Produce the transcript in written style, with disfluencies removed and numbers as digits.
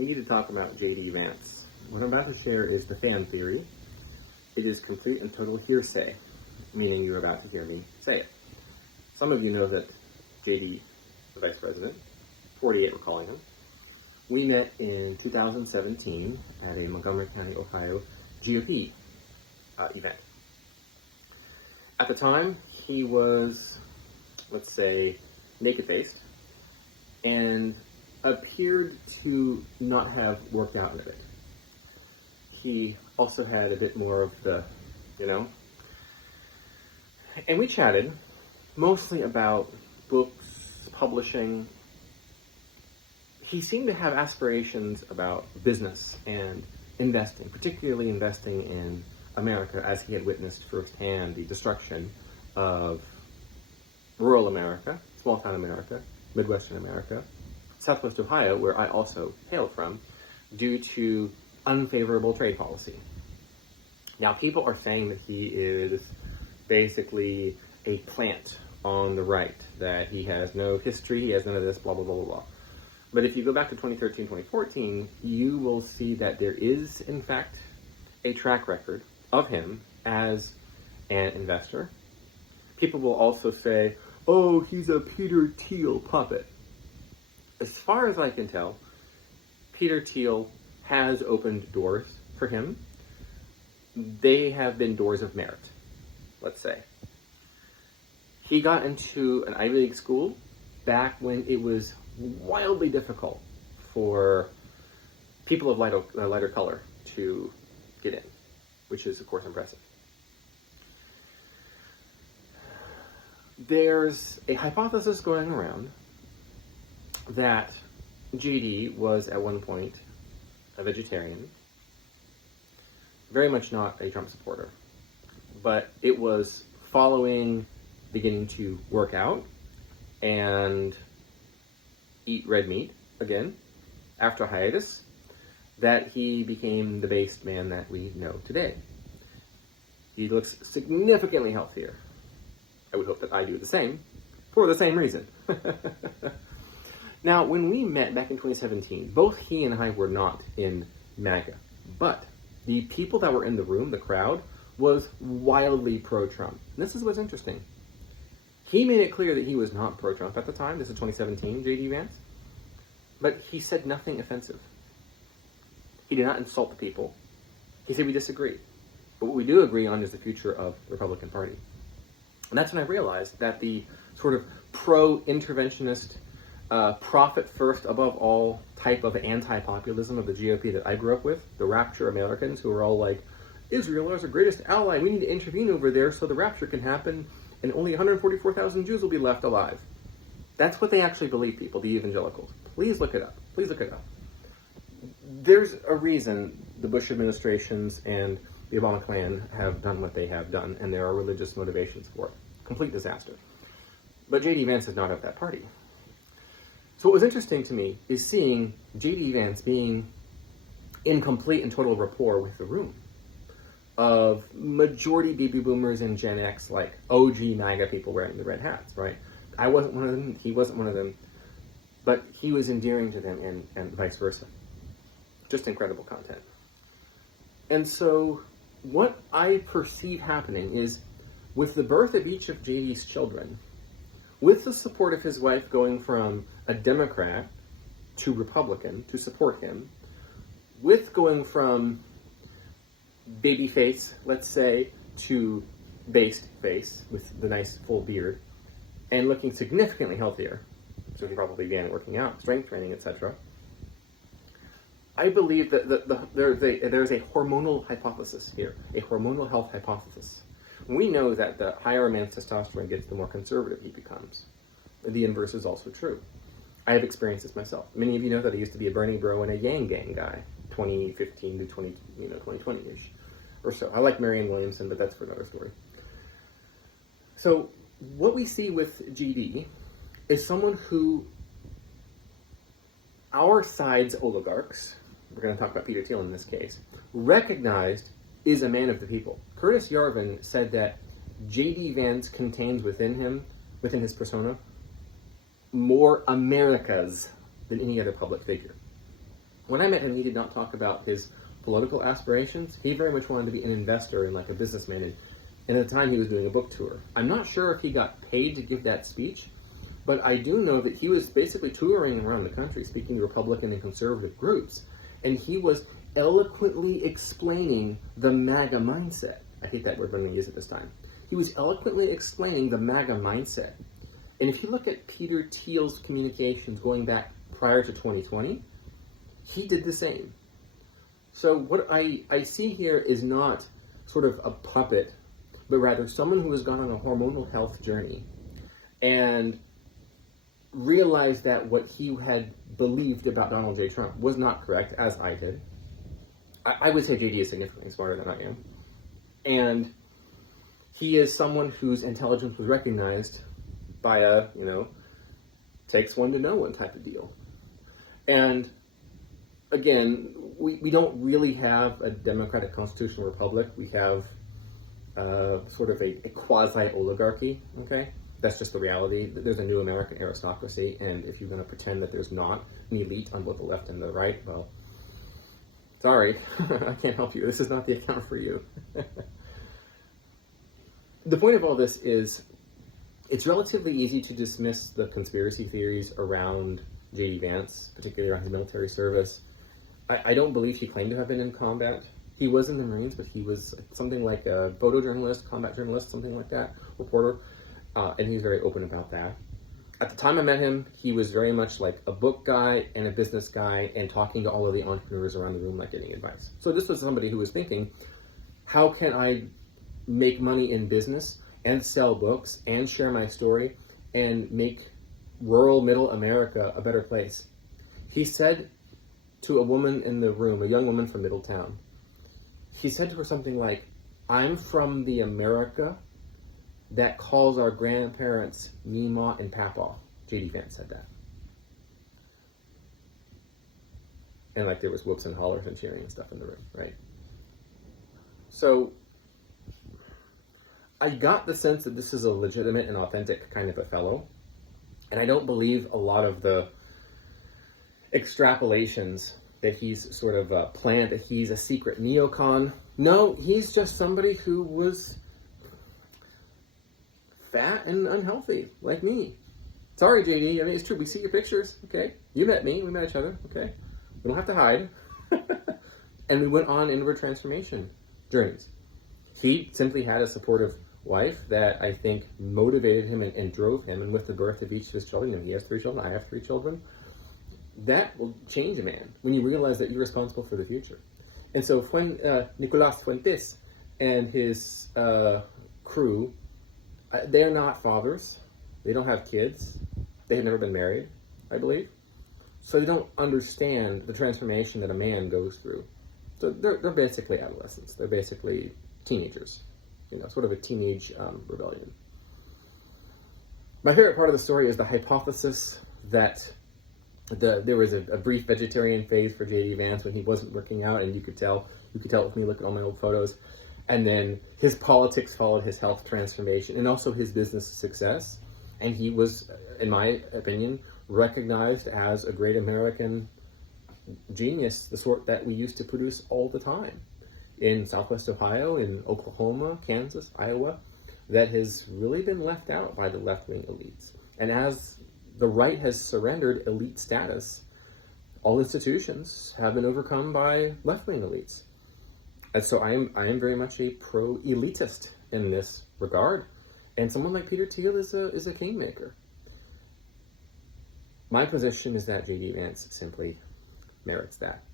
we need to talk about JD Vance. What I'm about to share is the fan theory. It is complete and total hearsay, meaning you're about to hear me say it. Some of you know that JD, the vice president, 48 we're calling him, we met in 2017 at a Montgomery County, Ohio GOP event. At the time, he was, let's say, naked-faced and appeared to not have worked out in it. He also had a bit more of the, and we chatted mostly about books, publishing. He seemed to have aspirations about business and investing, particularly investing in America, as he had witnessed firsthand the destruction of rural America, small town America, Midwestern America, Southwest Ohio, where I also hailed from, due to unfavorable trade policy. Now, people are saying that he is basically a plant on the right, that he has no history, he has none of this, blah, blah, blah, blah, blah. But if you go back to 2013, 2014, you will see that there is, in fact, a track record of him as an investor. People will also say, oh, he's a Peter Thiel puppet. As far as I can tell, Peter Thiel has opened doors for him. They have been doors of merit, let's say. He got into an Ivy League school back when it was wildly difficult for people of lighter color to get in, which is, of course, impressive. There's a hypothesis going around that JD was at one point a vegetarian, very much not a Trump supporter, but it was following beginning to work out and eat red meat again after a hiatus that he became the based man that we know today. He looks significantly healthier. I would hope that I do the same for the same reason. Now, when we met back in 2017, both he and I were not in MAGA, but the people that were in the room, the crowd, was wildly pro-Trump. And this is what's interesting. He made it clear that he was not pro-Trump at the time. This is 2017, JD Vance. But he said nothing offensive. He did not insult the people. He said we disagree. But what we do agree on is the future of the Republican Party. And that's when I realized that the sort of pro-interventionist, profit first above all type of anti-populism of the GOP that I grew up with, the rapture Americans who are all like, Israel is our greatest ally, we need to intervene over there so the rapture can happen and only 144,000 Jews will be left alive. That's what they actually believe, people, the evangelicals. Please look it up. Please look it up. There's a reason the Bush administrations and the Obama clan have done what they have done, and there are religious motivations for it. Complete disaster. But JD Vance is not of that party. So what was interesting to me is seeing JD Vance being in complete and total rapport with the room of majority baby boomers and Gen X, like OG MAGA people wearing the red hats, right? I wasn't one of them, he wasn't one of them, but he was endearing to them and vice versa. Just incredible content. And so what I perceive happening is, with the birth of each of JD's children, with the support of his wife going from a Democrat to Republican to support him, with going from baby face, let's say, to based face with the nice full beard, and looking significantly healthier, so he probably began working out, strength training, etc. I believe that there's a hormonal hypothesis here, a hormonal health hypothesis. We know that the higher a man's testosterone gets, the more conservative he becomes. The inverse is also true. I have experienced this myself. Many of you know that I used to be a Bernie bro and a Yang Gang guy, 2015 to 2020-ish or so. I like Marianne Williamson, but that's for another story. So what we see with GD is someone who our side's oligarchs, we're going to talk about Peter Thiel in this case, recognized is a man of the people. Curtis Yarvin said that JD Vance contains within his persona, more Americas than any other public figure. When I met him, he did not talk about his political aspirations. He very much wanted to be an investor and like a businessman. And at the time, he was doing a book tour. I'm not sure if he got paid to give that speech, but I do know that he was basically touring around the country, speaking to Republican and conservative groups. And he was eloquently explaining the MAGA mindset. I hate that word, but I'm going to use it this time. He was eloquently explaining the MAGA mindset. And if you look at Peter Thiel's communications going back prior to 2020, he did the same. So what I see here is not sort of a puppet, but rather someone who has gone on a hormonal health journey and realized that what he had believed about Donald J. Trump was not correct, as I did. I would say JD is significantly smarter than I am. And he is someone whose intelligence was recognized by a, takes one to know one type of deal. And again, we don't really have a democratic constitutional republic. We have sort of a quasi-oligarchy, okay? That's just the reality. There's a new American aristocracy, and if you're going to pretend that there's not an elite on both the left and the right, well, sorry, I can't help you. This is not the account for you. The point of all this is it's relatively easy to dismiss the conspiracy theories around JD Vance, particularly around his military service. I don't believe he claimed to have been in combat. He was in the Marines, but he was something like a photojournalist, combat journalist, something like that, reporter, and he was very open about that. At the time I met him, he was very much like a book guy and a business guy and talking to all of the entrepreneurs around the room, like getting advice. So this was somebody who was thinking, how can I make money in business and sell books and share my story and make rural middle America a better place? He said to a woman in the room, a young woman from Middletown, he said to her something like, I'm from the America that calls our grandparents Meemaw and Papaw. JD Vance said that. And like there was whoops and hollers and cheering and stuff in the room, right? So I got the sense that this is a legitimate and authentic kind of a fellow. And I don't believe a lot of the extrapolations that he's sort of planned, that he's a secret neocon. No, he's just somebody who was fat and unhealthy, like me. Sorry, JD. I mean, it's true. We see your pictures, okay? You met me. We met each other, okay? We don't have to hide. And we went on inward transformation journeys. He simply had a supportive wife that I think motivated him and drove him. And with the birth of each of his children, he has 3 children, I have 3 children. That will change a man when you realize that you're responsible for the future. And so when Nicolas Fuentes and his crew, they're not fathers. They don't have kids. They have never been married, I believe. So they don't understand the transformation that a man goes through. So they're basically adolescents. They're basically teenagers, sort of a teenage rebellion. My favorite part of the story is the hypothesis that there was a brief vegetarian phase for JD Vance when he wasn't working out, and you could tell when you look at all my old photos. And then his politics followed his health transformation and also his business success. And he was, in my opinion, recognized as a great American genius, the sort that we used to produce all the time in Southwest Ohio, in Oklahoma, Kansas, Iowa, that has really been left out by the left-wing elites. And as the right has surrendered elite status, all institutions have been overcome by left-wing elites. And so I am very much a pro-elitist in this regard. And someone like Peter Thiel is a kingmaker. My position is that JD Vance simply merits that.